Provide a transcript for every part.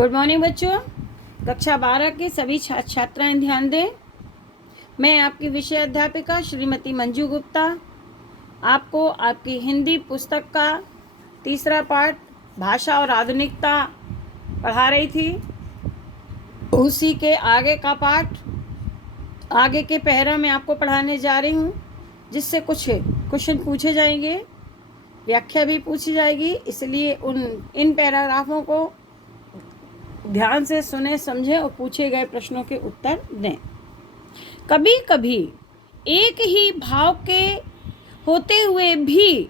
Good morning बच्चों। कक्षा 12 के सभी छात्राएं ध्यान दें। मैं आपकी विषय अध्यापिका श्रीमती मंजू गुप्ता आपको आपकी हिंदी पुस्तक का तीसरा पाठ भाषा और आधुनिकता पढ़ा रही थी। उसी के आगे का पाठ आगे के पैरा में आपको पढ़ाने जा रही हूँ, जिससे कुछ क्वेश्चन पूछे जाएंगे, व्याख्या भी पूछी जाएगी। इसलिए इन पैराग्राफों को ध्यान से सुने, समझें और पूछे गए प्रश्नों के उत्तर दें। कभी कभी एक ही भाव के होते हुए भी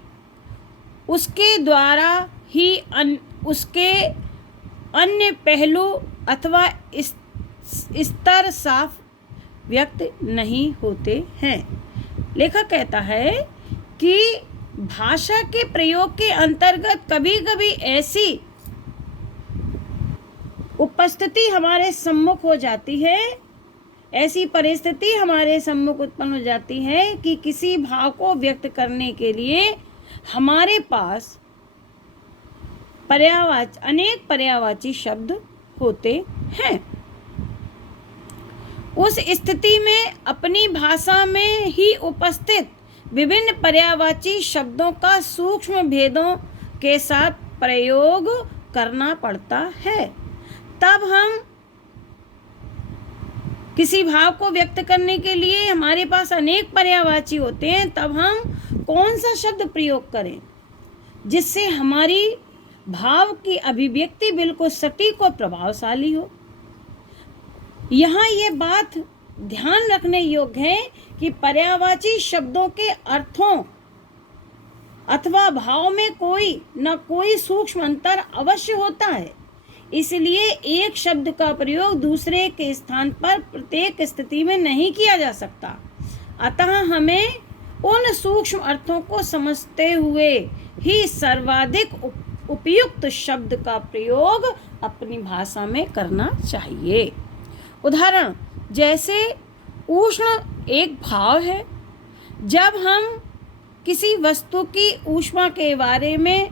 उसके द्वारा ही उसके अन्य पहलू अथवा स्तर साफ व्यक्त नहीं होते हैं। लेखक कहता है कि भाषा के प्रयोग के अंतर्गत कभी कभी ऐसी उपस्थिति हमारे सम्मुख हो जाती है, ऐसी परिस्थिति हमारे सम्मुख उत्पन्न हो जाती है कि किसी भाव को व्यक्त करने के लिए हमारे पास अनेक पर्यायवाची शब्द होते हैं। उस स्थिति में अपनी भाषा में ही उपस्थित विभिन्न पर्यायवाची शब्दों का सूक्ष्म भेदों के साथ प्रयोग करना पड़ता है। तब हम किसी भाव को व्यक्त करने के लिए हमारे पास अनेक पर्यायवाची होते हैं। तब हम कौन सा शब्द प्रयोग करें जिससे हमारी भाव की अभिव्यक्ति बिल्कुल सटीक और प्रभावशाली हो। यहाँ ये बात ध्यान रखने योग्य है कि पर्यायवाची शब्दों के अर्थों अथवा भाव में कोई न कोई सूक्ष्म अंतर अवश्य होता है। इसलिए एक शब्द का प्रयोग दूसरे के स्थान पर प्रत्येक स्थिति में नहीं किया जा सकता। अतः हमें उन सूक्ष्म अर्थों को समझते हुए ही सर्वाधिक उपयुक्त शब्द का प्रयोग अपनी भाषा में करना चाहिए। उदाहरण जैसे उष्ण एक भाव है। जब हम किसी वस्तु की ऊष्मा के बारे में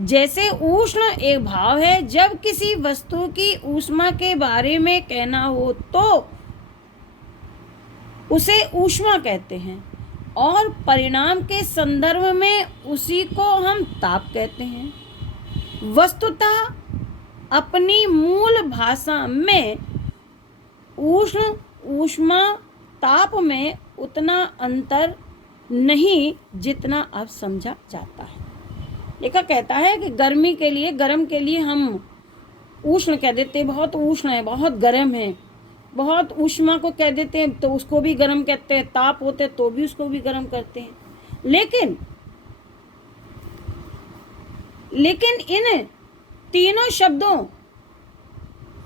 जैसे उष्ण एक भाव है। जब किसी वस्तु की ऊष्मा के बारे में कहना हो तो उसे ऊष्मा कहते हैं और परिणाम के संदर्भ में उसी को हम ताप कहते हैं। वस्तुतः अपनी मूल भाषा में उष्ण ऊष्मा ताप में उतना अंतर नहीं जितना अब समझा जाता है। लेखक कहता है कि गर्मी के लिए गर्म के लिए हम उष्ण कह देते हैं, बहुत उष्ण है, बहुत गर्म है। बहुत ऊष्मा को कह देते हैं तो उसको भी गर्म कहते हैं, ताप होते तो भी उसको भी गर्म करते हैं। लेकिन इन तीनों शब्दों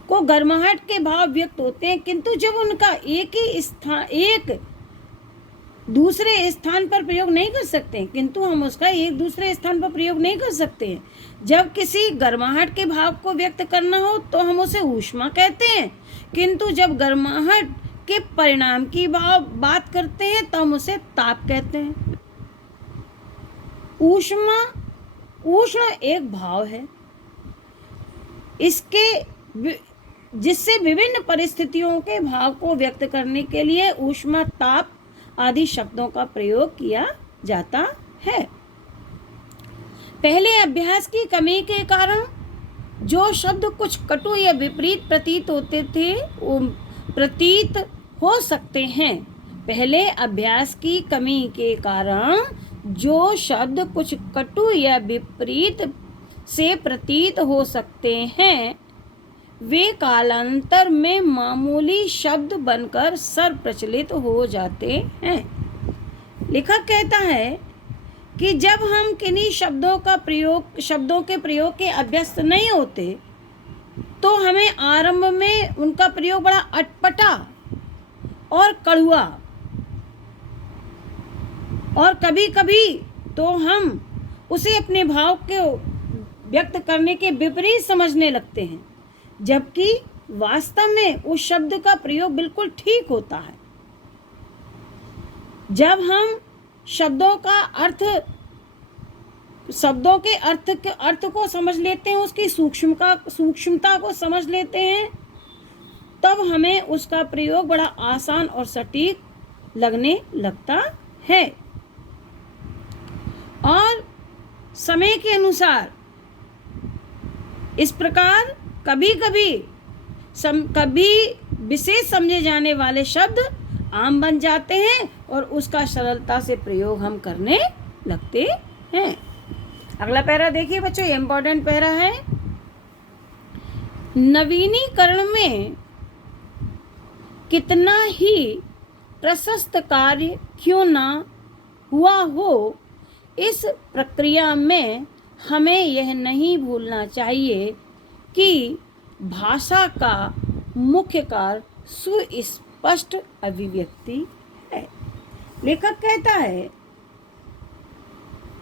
को गर्माहट के भाव व्यक्त होते हैं, किंतु जब उनका एक दूसरे स्थान पर प्रयोग नहीं कर सकते किंतु हम उसका एक दूसरे स्थान पर प्रयोग नहीं कर सकते हैं। जब किसी गर्माहट के भाव को व्यक्त करना हो तो हम उसे ऊष्मा कहते हैं, किंतु जब गर्माहट के परिणाम की बात करते हैं तो हम उसे ताप कहते हैं। उष्ण एक भाव है जिससे विभिन्न परिस्थितियों के भाव को व्यक्त करने के लिए ऊष्मा, ताप आदि शब्दों का प्रयोग किया जाता है। पहले अभ्यास की कमी के कारण जो शब्द कुछ कटु या विपरीत प्रतीत हो सकते हैं। पहले अभ्यास की कमी के कारण जो शब्द कुछ कटु या विपरीत से प्रतीत हो सकते हैं वे कालांतर में मामूली शब्द बनकर सर्वप्रचलित हो जाते हैं। लेखक कहता है कि जब हम किन्हीं शब्दों के प्रयोग के अभ्यस्त नहीं होते तो हमें आरंभ में उनका प्रयोग बड़ा अटपटा और कड़वा और कभी कभी तो हम उसे अपने भाव को व्यक्त करने के विपरीत समझने लगते हैं, जबकि वास्तव में उस शब्द का प्रयोग बिल्कुल ठीक होता है। जब हम शब्दों का अर्थ शब्दों के अर्थ को समझ लेते हैं, उसकी सूक्ष्मता को समझ लेते हैं, तब हमें उसका प्रयोग बड़ा आसान और सटीक लगने लगता है। और समय के अनुसार इस प्रकार कभी विशेष समझे जाने वाले शब्द आम बन जाते हैं और उसका सरलता से प्रयोग हम करने लगते हैं। अगला पैरा देखिए बच्चों, ये इम्पोर्टेंट पैरा है। नवीनीकरण में कितना ही प्रशस्त कार्य क्यों ना हुआ हो, इस प्रक्रिया में हमें यह नहीं भूलना चाहिए कि भाषा का मुख्य कार्य सुस्पष्ट अभिव्यक्ति है। लेखक कहता है,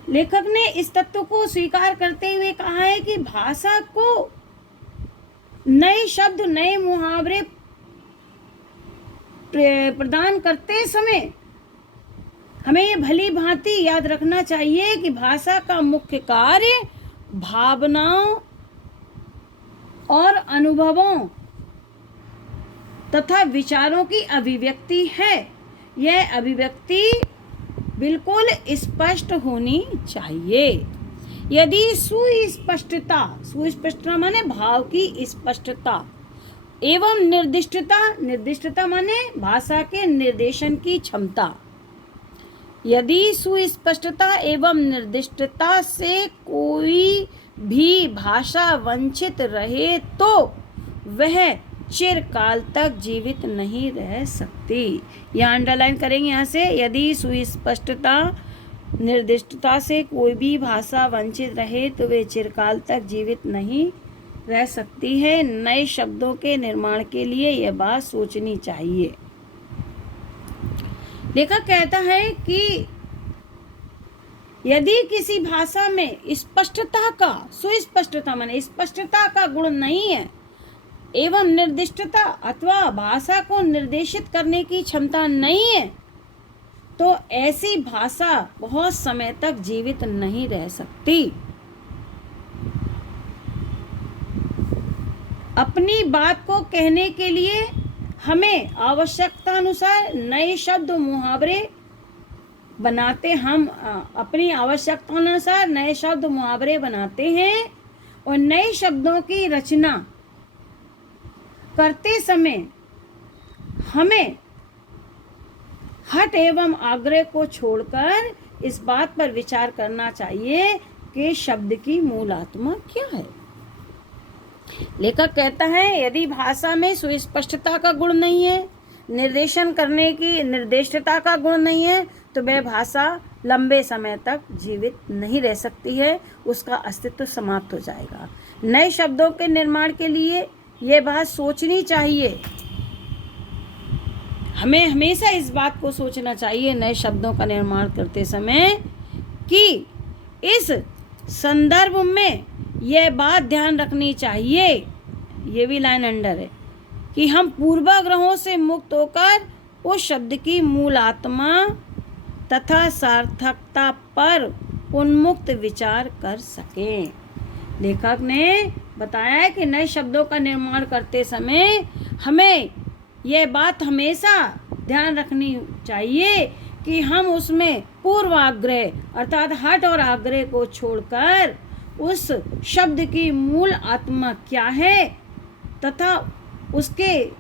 लेखक ने इस तत्व को स्वीकार करते हुए कहा है कि भाषा को नए शब्द, नए मुहावरे प्रदान करते समय हमें ये भली भांति याद रखना चाहिए कि भाषा का मुख्य कार्य भावनाओं और अनुभवों तथा विचारों की अभिव्यक्ति है। यह अभिव्यक्ति बिल्कुल स्पष्ट होनी चाहिए। यदि सुस्पष्टता माने भाव की स्पष्टता एवं निर्दिष्टता माने भाषा के निर्देशन की क्षमता, यदि सुस्पष्टता एवं निर्दिष्टता से कोई भी भाषा वंचित रहे तो वह चिरकाल तक जीवित नहीं रह सकती। यहाँ अंडरलाइन करेंगे, यहाँ से, यदि सुस्पष्टता निर्दिष्टता से कोई भी भाषा वंचित रहे तो वे चिरकाल तक जीवित नहीं रह सकती है। नए शब्दों के निर्माण के लिए यह बात सोचनी चाहिए। लेखक कहता है कि यदि किसी भाषा में सुस्पष्टता माने स्पष्टता का गुण नहीं है एवं निर्दिष्टता अथवा भाषा को निर्देशित करने की क्षमता नहीं है, तो ऐसी भाषा बहुत समय तक जीवित नहीं रह सकती। अपनी बात को कहने के लिए हमें आवश्यकता अनुसार नए शब्द मुहावरे अपनी आवश्यकता अनुसार नए शब्द मुहावरे बनाते हैं और नए शब्दों की रचना करते समय हमें हठ एवं आग्रह को छोड़कर इस बात पर विचार करना चाहिए कि शब्द की मूल आत्मा क्या है। लेखक कहता है, यदि भाषा में सुस्पष्टता का गुण नहीं है, निर्देशन करने की निर्दिष्टता का गुण नहीं है, तो वह भाषा लंबे समय तक जीवित नहीं रह सकती है, उसका अस्तित्व समाप्त हो जाएगा। नए शब्दों के निर्माण के लिए यह बात सोचनी चाहिए, हमें हमेशा इस बात को सोचना चाहिए नए शब्दों का निर्माण करते समय कि इस संदर्भ में यह बात ध्यान रखनी चाहिए, ये भी लाइन अंडर है, कि हम पूर्वाग्रहों से मुक्त होकर उस शब्द की मूल आत्मा तथा सार्थकता पर उन्मुक्त विचार कर सकें। लेखक ने बताया कि नए शब्दों का निर्माण करते समय हमें यह बात हमेशा ध्यान रखनी चाहिए कि हम उसमें पूर्वाग्रह अर्थात हठ और आग्रह को छोड़कर उस शब्द की मूल आत्मा क्या है तथा उससे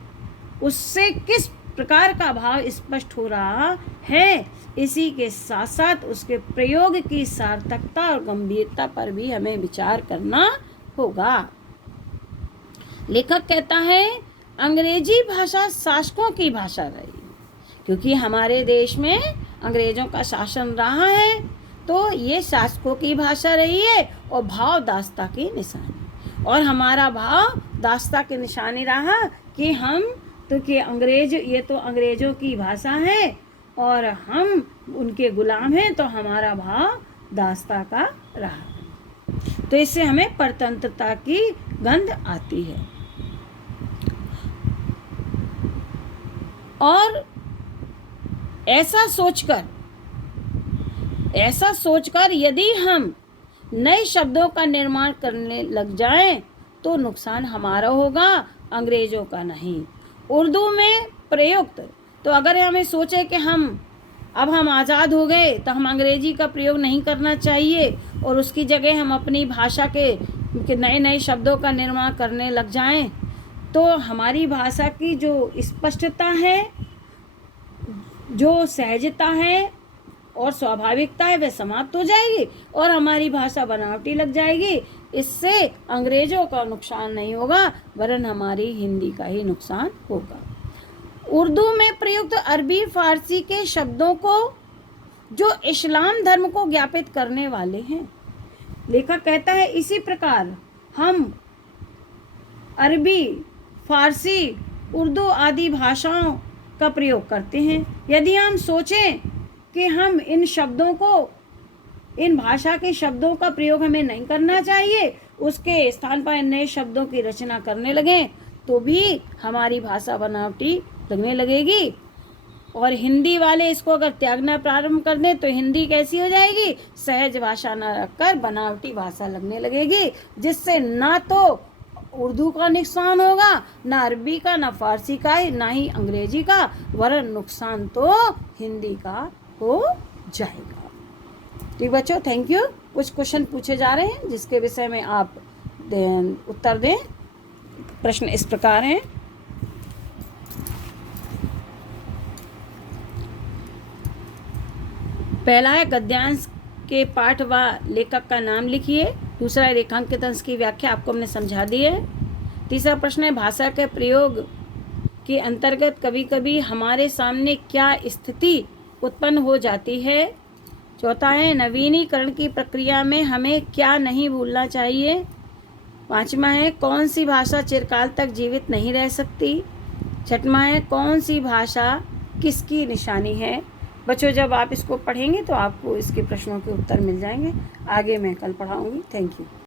किस प्रकार का भाव स्पष्ट हो रहा है, इसी के साथ साथ उसके प्रयोग की सार्थकता और गंभीरता पर भी हमें विचार करना होगा। लेखक कहता है, अंग्रेजी भाषा शासकों की भाषा रही, क्योंकि हमारे देश में अंग्रेजों का शासन रहा है तो ये शासकों की भाषा रही है और भाव दास्ता की निशानी, और हमारा भाव दास्ता की निशानी रहा कि ये तो अंग्रेजों की भाषा है और हम उनके गुलाम हैं, तो हमारा भाव दास्ता का रहा। तो इससे हमें परतंत्रता की गंध आती है। और ऐसा सोचकर यदि हम नए शब्दों का निर्माण करने लग जाएं तो नुकसान हमारा होगा, अंग्रेजों का नहीं। उर्दू में प्रयुक्त, तो अगर हमें सोचे कि अब हम आज़ाद हो गए तो हम अंग्रेजी का प्रयोग नहीं करना चाहिए और उसकी जगह हम अपनी भाषा के नए नए शब्दों का निर्माण करने लग जाएं, तो हमारी भाषा की जो स्पष्टता है, जो सहजता है और स्वाभाविकता है, वह समाप्त हो जाएगी और हमारी भाषा बनावटी लग जाएगी। इससे अंग्रेजों का नुकसान नहीं होगा, वरन हमारी हिंदी का ही नुकसान होगा। उर्दू में प्रयुक्त अरबी फारसी के शब्दों को जो इस्लाम धर्म को ज्ञापित करने वाले हैं, लेखक कहता है इसी प्रकार हम अरबी, फारसी, उर्दू आदि भाषाओं का प्रयोग करते हैं। यदि हम सोचें कि हम इन भाषा के शब्दों का प्रयोग हमें नहीं करना चाहिए, उसके स्थान पर नए शब्दों की रचना करने लगें, तो भी हमारी भाषा बनावटी लगने लगेगी। और हिंदी वाले इसको अगर त्यागना प्रारंभ कर दें तो हिंदी कैसी हो जाएगी? सहज भाषा न रखकर बनावटी भाषा लगने लगेगी, जिससे ना तो उर्दू का नुकसान होगा, ना अरबी का, ना फारसी का, ना ही अंग्रेजी का, वरन नुकसान तो हिंदी का हो जाएगा। ठीक बच्चों, थैंक यू। कुछ क्वेश्चन पूछे जा रहे हैं जिसके विषय में आप उत्तर दें। प्रश्न इस प्रकार हैं। पहला है गद्यांश के पाठ व लेखक का नाम लिखिए। दूसरा है रेखांकित अंश की व्याख्या, आपको हमने समझा दी है। तीसरा प्रश्न है भाषा के प्रयोग के अंतर्गत कभी कभी हमारे सामने क्या स्थिति उत्पन्न हो जाती है। चौथा है नवीनीकरण की प्रक्रिया में हमें क्या नहीं भूलना चाहिए। पांचवा है कौन सी भाषा चिरकाल तक जीवित नहीं रह सकती। छठवां है कौन सी भाषा किसकी निशानी है। बच्चों, जब आप इसको पढ़ेंगे तो आपको इसके प्रश्नों के उत्तर मिल जाएंगे। आगे मैं कल पढ़ाऊंगी। Thank you.